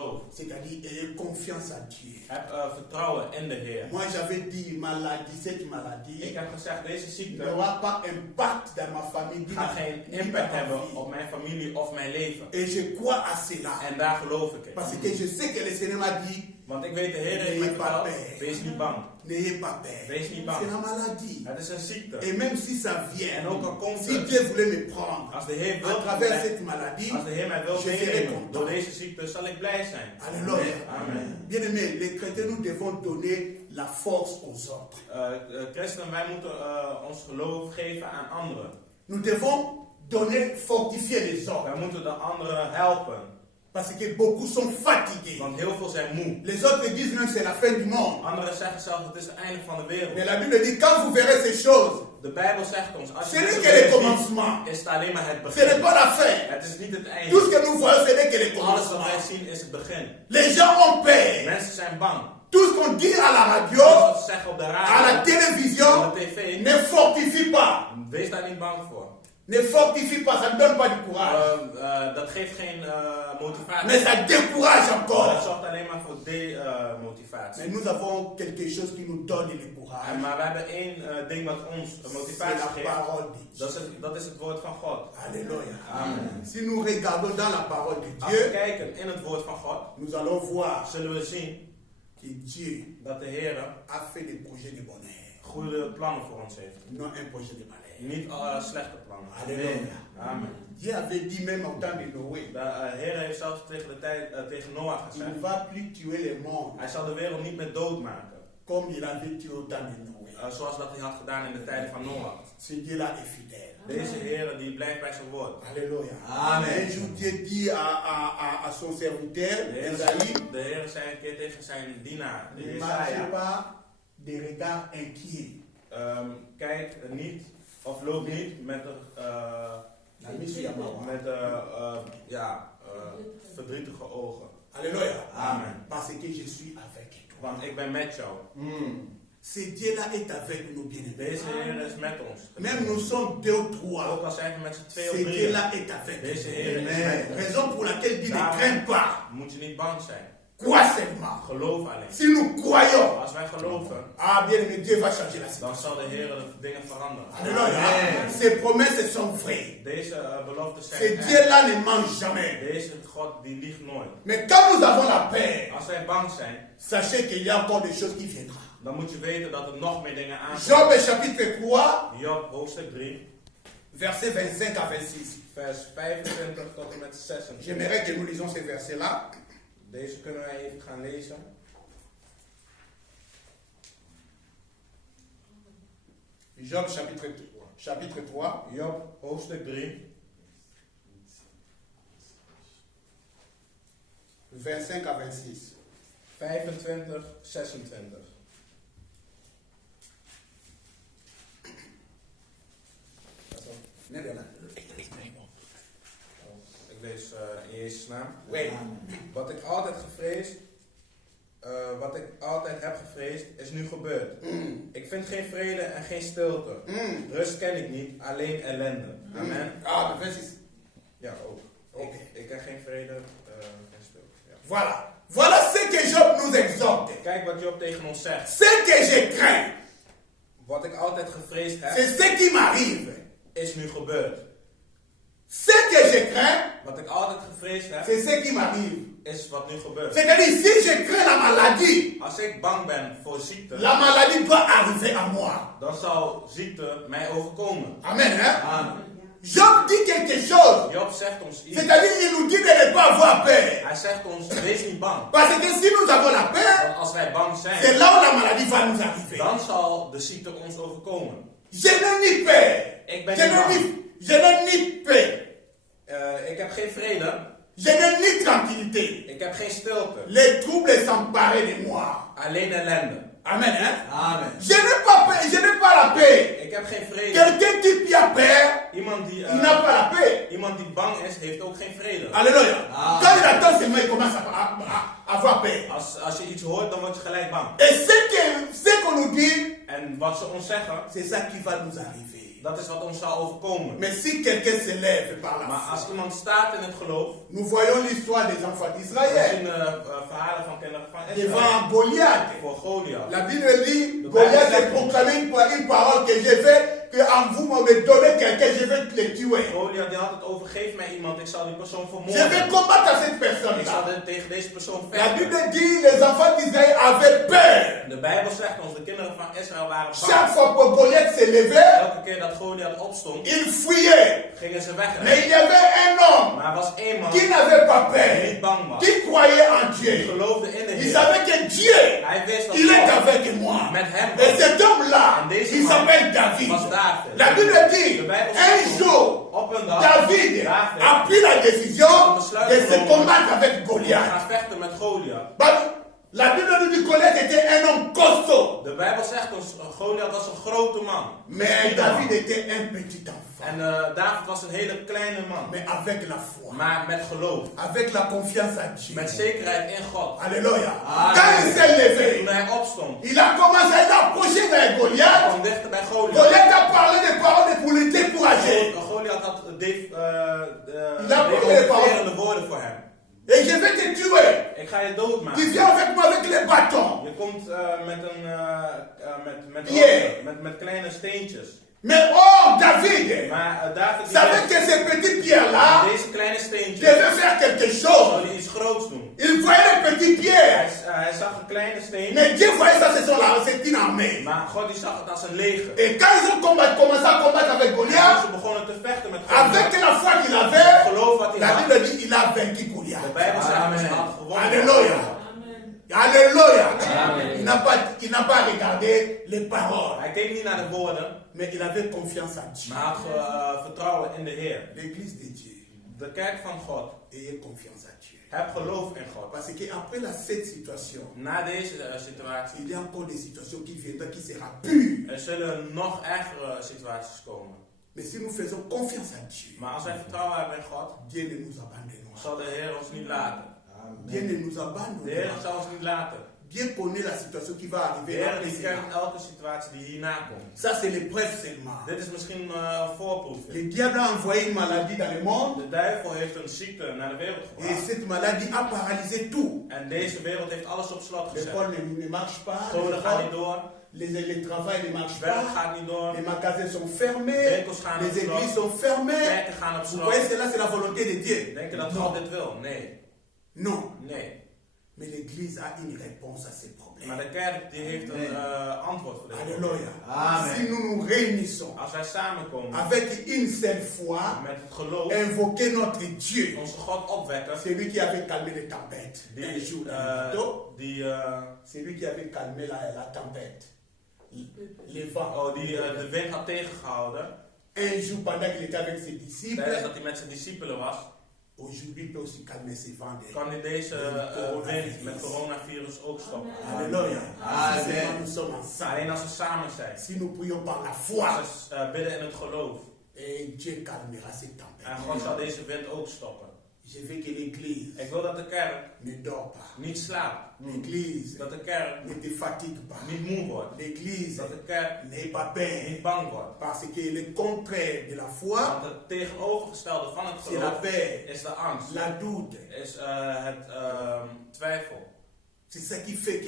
geloof. C'est-à-dire, ayez confiance à Dieu. Heb vertrouwen in de Heer. Moi, j'avais dit, cette maladie Ik heb gezegd, deze ziekte n'aura pas impact dans ma famille. gaat geen impact hebben op mijn familie of mijn leven. Et je crois à cela. En daar geloof ik in. Parce que je sais que le Seigneur m'a dit, Want ik weet, de Heer heeft mij verteld, wees niet bang. n'ayez pas peur. Wees niet bang. C'est la maladie. Het is een ziekte. Et même si ça vient, En ook al komt si het, Dieu voulait me prendre als de Heer à wil, travers cette maladie, als de Heer mij wil je serai meenemen content. door deze ziekte, zal ik blij zijn. Alléluia. Amen. Bien aimés, les chrétiens, nous devons donner la force aux autres. Christen, wij moeten ons geloof geven aan anderen. Nous devons donner, fortifier les autres. Wij moeten de anderen helpen. Parce que beaucoup sont fatigués. Want heel veel zijn moe. Les autres disent même c'est la fin du monde. Anderen zeggen zelfs het is het einde van de wereld. Mais la Bible dit quand vous verrez ces choses, De Bijbel zegt ons, als ce je n'est dit que le ziet, commencement. is het alleen maar het Ce n'est begin. pas la fin. Het is niet het einde. Tout ce que nous voyons, ce n'est que le Alles wat commencement. wij zien is het begin. Les gens ont peur. Mensen zijn bang. Tout ce qu'on dit à la Alles radio, wat ze zeggen op de à radio, la télévision, op de tv, ne fortifie pas. wees daar niet bang voor. Ne fortifie pas, ça ne donne pas du courage. Dat geeft geen motivatie. Mais ça décourage Dat encore. zorgt alleen maar voor demotivatie. Mais nous avons quelque chose qui nous donne le courage. Maar we hebben één ding wat ons C'est motivatie la geeft. parole de Dieu. Dat is het woord van God. Alléluia. Amen. Si nous regardons dans la parole de Als we Dieu, kijken in het woord van God, nous allons voir zullen we zien que Dieu dat de Heer a fait des projets de bonheur, goede plannen voor ons heeft. non un projet de malheur. Niet slechte plannen. Alléluia. Amen. Dieu avait dit même au temps de Noé, De Heer heeft zelfs tegen Noach il ne gezegd, va plus tuer les morts hij zal de wereld niet meer doodmaken. comme il avait tué au temps de Noé. Zoals dat hij had gedaan in de tijden van Noach. Ce Dieu-là est fidèle. Deze Heer die blijft bij zijn woord. Alléluia. Amen. Un jour, Dieu dit à son serviteur, Esaïe, De Heer zei een keer tegen zijn dienaar, ne Jesaja, marchez pas des regards inquiets. kijk niet of loop niet met verdrietige ogen. Alléluia. Amen. Parce que je suis avec toi. Want ik ben met jou. Ce Dieu-là est avec nous, bien-aimés. Deze Heer is met ons. Même nous sommes deux ou trois. Ook al zijn we met z'n twee Ce of drie. Dieu-là est avec Deze nous. Heer is met ons. Raison pour laquelle Dieu ne craint pas. Moet je niet bang zijn. Crois seulement. Geloof alleen. Si nous croyons, Als wij geloven, bien-aimé, Dieu va changer la dan situation. zal de Heer de dingen veranderen. Alléluia. Ses promesses sont vraies. Deze beloftes Ce zijn echt. Dieu-là ne ment jamais. Deze God die liegt nooit. Mais quand nous avons la paix, Als wij bang zijn, sachez qu'il y a encore des choses qui viendront. dan moet je weten dat er nog meer dingen aankomen. Job chapitre 3, Job hoofdstuk 3, verset 25 à 26. vers 25 tot en met 26. J'aimerais que nous lisions ces versets-là. Deze kunnen wij even gaan lezen. Job chapitre 3. Job hoofdstuk 3, 25 à 26. 25, 26. Nee, nee, nee. Ik lees in Jezus' naam. Oui. Wat ik altijd heb gevreesd, is nu gebeurd. Ik vind geen vrede en geen stilte. Rust ken ik niet, alleen ellende. Amen. Ah, vers 6. Ja, ook. Oké. Ik heb geen vrede, geen stilte. Ja. Voilà. Voilà ce que Job nous exhorte. Kijk wat Job tegen ons zegt. Ce que je crains, Wat ik altijd gevreesd heb, c'est ce qui m'arrive. is nu gebeurd. Ce que je crains, Wat ik altijd gevreesd heb, c'est ce qui m'arrive. is wat nu gebeurt. C'est-à-dire, si je crains la maladie, Als ik bang ben voor ziekte, la maladie doit arriver à moi. dan zal ziekte mij overkomen. Amen, hein? Amen. Job dit quelque chose. Job zegt ons iets. C'est-à-dire, il nous dit de ne pas avoir peur. Hij zegt ons, wees niet bang. Parce que si nous avons la peur, Want als wij bang c'est zijn, là où la maladie va nous arriver. dan zal de ziekte ons overkomen. Je n'ai ni peur. Ik ben Je niet n'ai bang. je n'ai ni paix. Ik heb geen vrede. Je n'ai ni tranquillité. Ik heb geen stilte. Les troubles s'emparaient de moi. Alleen ellende. Amen, hein? Amen. Je n'ai pas peur, je n'ai pas la paix. Ik heb geen vrede. Quelqu'un qui a peur, Iemand die, il n'a pas la paix. iemand die bang is, heeft ook geen vrede. Alléluia. Amen. Quand il attend seulement, il commence à avoir peur. Als je iets hoort, dan word je gelijk bang. Et ce qu'on nous dit, En wat ze ons zeggen, c'est ça qui va nous arriver. Dat is wat ons zal overkomen. Mais si quelqu'un se lève par la Maar als foi, iemand staat in het geloof, nous voyons l'histoire des enfants we d'Israël zien verhalen van kinderen van Israël devant Goliath. voor Goliath. La Bible dit, Goliath a proclamé une parole que je vais, que en vous me donnez quelqu'un, je vais le tuer. Goliath die had het over, geef mij iemand, ik zal die persoon Je vais vermoorden. combattre cette Ik zal personne-là. tegen deze persoon La vechten. Bible dit, les enfants d'Israël avaient peur. De Bijbel zegt ons, de kinderen van Israël waren Chaque bang. fois que Goliath se levait, Elke keer dat Goliath opstond, ils fuyaient. gingen ze Mais weg. il y avait un homme Maar er was één man qui n'avait pas die peur, niet bang was. qui croyait en Die Dieu. geloofde in de Il Heer. savait que Dieu, Hij wist dat il est God avec moi. met hem Et was. cet homme-là, En deze il man s'appelle David. was David. La Bible dit, De Bijbel un zegt jour, op een dag, David David a pris la décision de se combattre avec gaat Goliath. vechten met Goliath. Bah, la Bible nous dit que Goliath était un homme costaud, De Bijbel zegt ons, Goliath was een grote man. mais David était un petit enfant. En David was een hele kleine man. Mais avec la foi, Maar met geloof. avec la confiance à Dieu. Met zekerheid in God. Alléluia. Amen. Quand il s'est levé, Toen hij opstond, il a commencé à s'approcher vers hij Goliath. kwam dichter bij Goliath. Goliath a parlé des paroles pour le décourager. Goliath had parlé demotiverende woorden voor hem. Et je vais te tuer. Ik ga je doodmaken. Tu viens avec moi avec les bâtons. Je komt met Yeah. met kleine steentjes. Mais oh, David Maar David die savait wist, que ces petites pierres-là deze kleine steentjes devaient faire quelque chose. zouden iets groots doen. Il voyait les petites pierres. Hij zag een kleine steen, Mais Dieu voyait ça, c'est une armée. maar God die zag het als een leger. Et quand ils ont commencé à combattre avec En Goliath, ze begonnen te vechten met avec Goliath. la foi qu'il avait, Geloof wat hij la had. Bible dit qu'il a vaincu De Goliath. Bijbel zegt dat hij had gewonnen. Alléluia. Alléluia. Il n'a pas regardé les paroles, Hij keek niet naar de woorden, mais il avait confiance en Dieu. maar hij had vertrouwen in de Heer. L'église de Dieu, De kerk van God. ayez confiance en Dieu. Heb geloof in God. Parce qu'après cette situation, Na deze situatie, il y a encore des situations qui viendront qui sera pure. er zullen nog ergere situaties komen. Mais si nous faisons confiance en Dieu, Maar als wij vertrouwen hebben in God, Dieu ne nous abandonnera. zal de Heer ons niet laten. Dieu ne nous De Heer abandonnera. zal ons niet laten. Dieu connaît la situation qui va De arriver Heer après die cela. kent elke situatie die hierna komt. Ça, c'est l'épreuve seulement. Dit is misschien een voorproefje. Le diable a envoyé une maladie dans le monde De duivel heeft een ziekte naar de wereld et gebracht. cette maladie a paralysé tout. En deze wereld heeft alles op slot gezet. L'école ne marche pas, Scholen gaan niet door. les travail ne marche Werk pas, gaat niet door. les magasins sont fermés, Winkels gaan op les églises slot. sont fermées. Kerken gaan op Vous slot. voyez, cela c'est la volonté de Dieu. Denk je dat Non. God dit wil? Nee. Non. Nee. Mais l'Église a une réponse à ces Maar problèmes. de kerk die heeft een antwoord voor dit. Alléluia. Amen. Si nous nous réunissons Als wij samenkomen avec une seule foi, met het geloof, invoquer notre Dieu, onze God opwekken, celui qui avait calmé les tempêtes un jour dans le bateau, celui qui avait calmé la tempête, les vents, die de wind had tegengehouden, un jour pendant qu'il était avec ses tijdens disciples, dat hij met zijn discipelen was, aujourd'hui il peut aussi calmer ses vents. kan hij deze wind met coronavirus ook stoppen. Alléluia. Amen. Seulement nous sommes ensemble. Alleen als we samen zijn, Si nous prions par la foi, als we bidden in het geloof, et Dieu calmera ces en tempêtes. God zal deze wind ook stoppen. Je veux que l'Église Ik wil dat de kerk ne dort pas. niet slaapt, L'Église dat de kerk ne te fatigue pas. niet moe wordt, L'Église dat de kerk n'est pas peur. niet bang wordt. Parce que le contraire de la foi, Want het tegenovergestelde van het c'est la geloof peur, is de angst, la doute. is het twijfel. C'est ça qui fait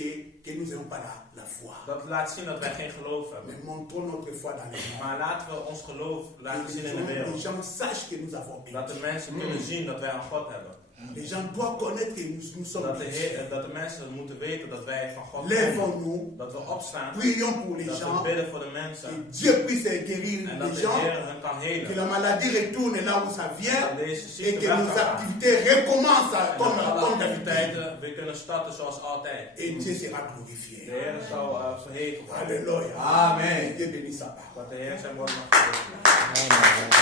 que nous n'avons pas la foi. Dat laat zien dat wij geen geloof hebben. Mais montrons notre foi dans les Maar laten we ons geloof laten zien in de les wereld. gens sachent que nous avons Dat de mensen kunnen zien dat wij een God hebben. Les gens doivent connaître que nous sommes pécheurs. Dat de mensen moeten weten dat wij van God zijn. Lèvons-nous, Dat we opstaan. prions pour les Dat we gens, bidden voor de que mensen. Dieu puisse guérir En dat les de gens, Heer hen kan que helen. la maladie retourne là où ça vient Dat deze et ziekte que weg nos kan gaan. activités recommencent En dat alle comme d'habitude. activiteiten weer kunnen starten zoals altijd. Et Dieu sera De glorifié. Heer zal verheven worden. Alléluia. Amen. Dieu bénisse sa part. Dat de Heer zijn woord mag geven.